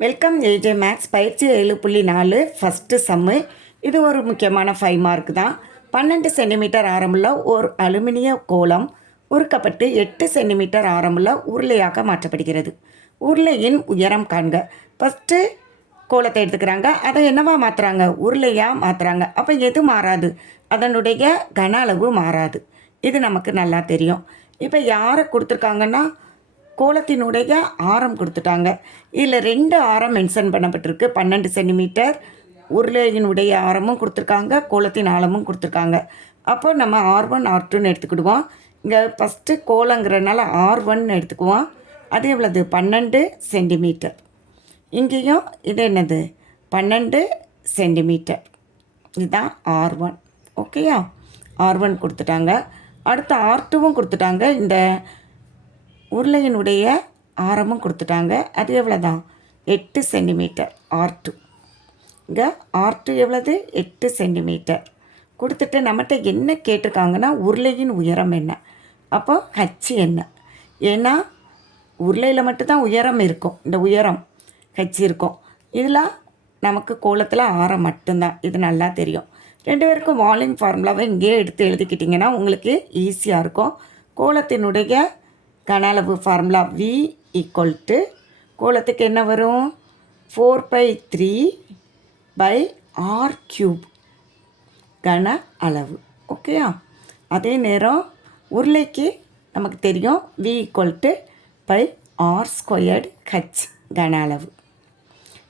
Welcome AJ maths பயிற்சி 7.4 first சம்மு. இது ஒரு முக்கியமான 5 மார்க் தான். 12 சென்டிமீட்டர் ஆரமுள்ள ஒரு அலுமினிய கோளம் உருக்கப்பட்டு 8 சென்டிமீட்டர் ஆரமுள்ள உருளையாக மாற்றப்படுகிறது. உருளையின் உயரம் காண்க. ஃபஸ்ட்டு கோலத்தை எடுத்துக்கிறாங்க, அதை என்னவா மாற்றுறாங்க? உருளையாக மாற்றுறாங்க. அப்போ எது மாறாது? அதனுடைய கன அளவு மாறாது. இது நமக்கு நல்லா தெரியும். இப்போ யாரை கொடுத்துருக்காங்கன்னா கோலத்தினுடைய ஆரம் கொடுத்துட்டாங்க. இதில் 2 ஆரம் மென்ஷன் பண்ணப்பட்டிருக்கு. 12 சென்டிமீட்டர் உருளையினுடைய ஆரமும் கொடுத்துருக்காங்க, கோலத்தின் ஆழமும் கொடுத்துருக்காங்க. அப்போ நம்ம R1 R2ன்னு எடுத்துக்கிடுவோம். இங்கே ஃபஸ்ட்டு கோலங்கிறனால R1 எடுத்துக்குவோம். அது எவ்வளவு? 12 சென்டிமீட்டர். இங்கேயும் இது என்னது? 12 சென்டிமீட்டர். இதுதான் R1. ஓகேயா? R1 கொடுத்துட்டாங்க. அடுத்து R2வும் கொடுத்துட்டாங்க. இந்த உருளையினுடைய ஆரமும் கொடுத்துட்டாங்க. அது எவ்வளோ தான்? 8 சென்டிமீட்டர் R2. இங்கே R2 எவ்வளவு? 8 சென்டிமீட்டர் கொடுத்துட்டு நம்மகிட்ட என்ன கேட்டிருக்காங்கன்னா உருளையின் உயரம் என்ன. அப்போ ஹச் என்ன? ஏன்னா உருளையில் மட்டும்தான் உயரம் இருக்கும். இந்த உயரம் ஹச் இருக்கும். இதில் நமக்கு கோலத்தில் ஆரம் மட்டும்தான். இது நல்லா தெரியும். 2 பேருக்கும் வால்யூம் ஃபார்முலாவை இங்கேயே எடுத்து எழுதிக்கிட்டிங்கன்னா உங்களுக்கு ஈஸியாக இருக்கும். கோலத்தினுடைய கன அளவு ஃபார்முலா V = கோலத்துக்கு என்ன வரும்? 4/3/r³ கன அளவு. ஓகேயா? அதே நேரம் உருளைக்கு நமக்கு தெரியும் V = πr²h கன அளவு.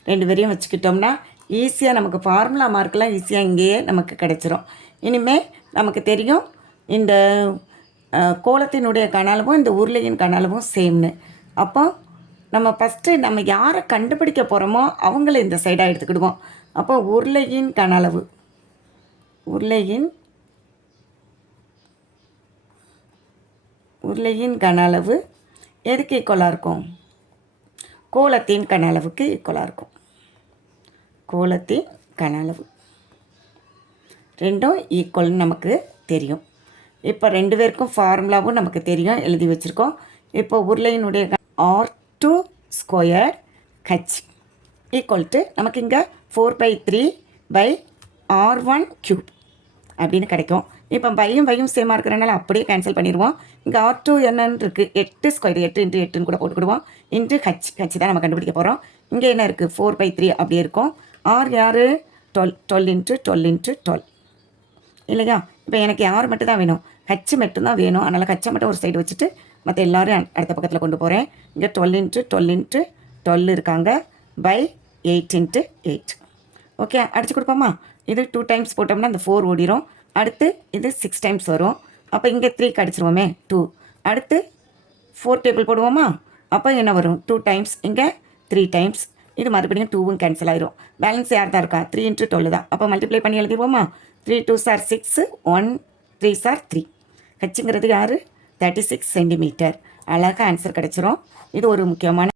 2 பேரையும் வச்சுக்கிட்டோம்னா ஈஸியாக நமக்கு ஃபார்முலா மார்க்கெலாம் ஈஸியாக இங்கேயே நமக்கு கிடச்சிரும். இனிமேல் நமக்கு தெரியும் இந்த கோலத்தினுடைய கன அளவும் இந்த உருளையின் கன அளவும் சேம்னு. அப்போ நம்ம ஃபஸ்ட்டு நம்ம யாரை கண்டுபிடிக்க போகிறோமோ அவங்கள இந்த சைடாக எடுத்துக்கிடுவோம். அப்போ உருளையின் கன அளவு உருளையின் கன அளவு எதுக்கு ஈக்குவலாக இருக்கும்? கோலத்தின் கன அளவுக்கு ஈக்குவலாக இருக்கும். கோலத்தின் கன அளவு ரெண்டும் ஈக்குவல்னு நமக்கு தெரியும். இப்போ 2 பேருக்கும் ஃபார்முலாவும் நமக்கு தெரியும், எழுதி வச்சுருக்கோம். இப்போ உருளையினுடைய R2² h நமக்கு இங்கே 4/3/r1³ அப்படின்னு கிடைக்கும். இப்போ பையும் சேமாக இருக்கிறனால அப்படியே கேன்சல் பண்ணிடுவோம். இங்கே R2 என்னன்னு இருக்குது? 8² 8 × 8ன்னு கூட போட்டுக்கிடுவோம். ஹச் தான் நம்ம கண்டுபிடிக்க போகிறோம். இங்கே என்ன இருக்குது? 4/3 அப்படியே இருக்கும். R யார்? 12 × 12 × 12 இல்லையா? இப்போ எனக்கு யார் மட்டும் தான் வேணும்? ஹச் மட்டும்தான் வேணும். அதனால் ஹச்சை மட்டும் ஒரு சைடு வச்சுட்டு மற்ற எல்லோரும் அடுத்த பக்கத்தில் கொண்டு போகிறேன். இங்கே 12 × 12 × 12 இருக்காங்க /8 × 8. ஓகே, அடித்து கொடுப்போமா? இது 2 டைம்ஸ் போட்டோம்னா இந்த 4 ஓடிடும். அடுத்து இது 6 டைம்ஸ் வரும். அப்போ இங்கே 3 அடிச்சிருவோமே 2. அடுத்து 4 டேபிள் போடுவோமா? அப்போ என்ன வரும்? 2 டைம்ஸ். இங்கே 3 டைம்ஸ். இது மறுபடியும் 2வும் கேன்சல் ஆயிரும். பேலன்ஸ் யார் தான் இருக்கா? 3 × 12 தான். அப்போ மல்டிப்ளை பண்ணி எழுதிடுவோமா? 3 2s are 6, 1 3s are 3. ஹச்சுங்கிறது யார்? 36 சென்டிமீட்டர். அழகாக ஆன்சர் கிடச்சிரும். இது ஒரு முக்கியமான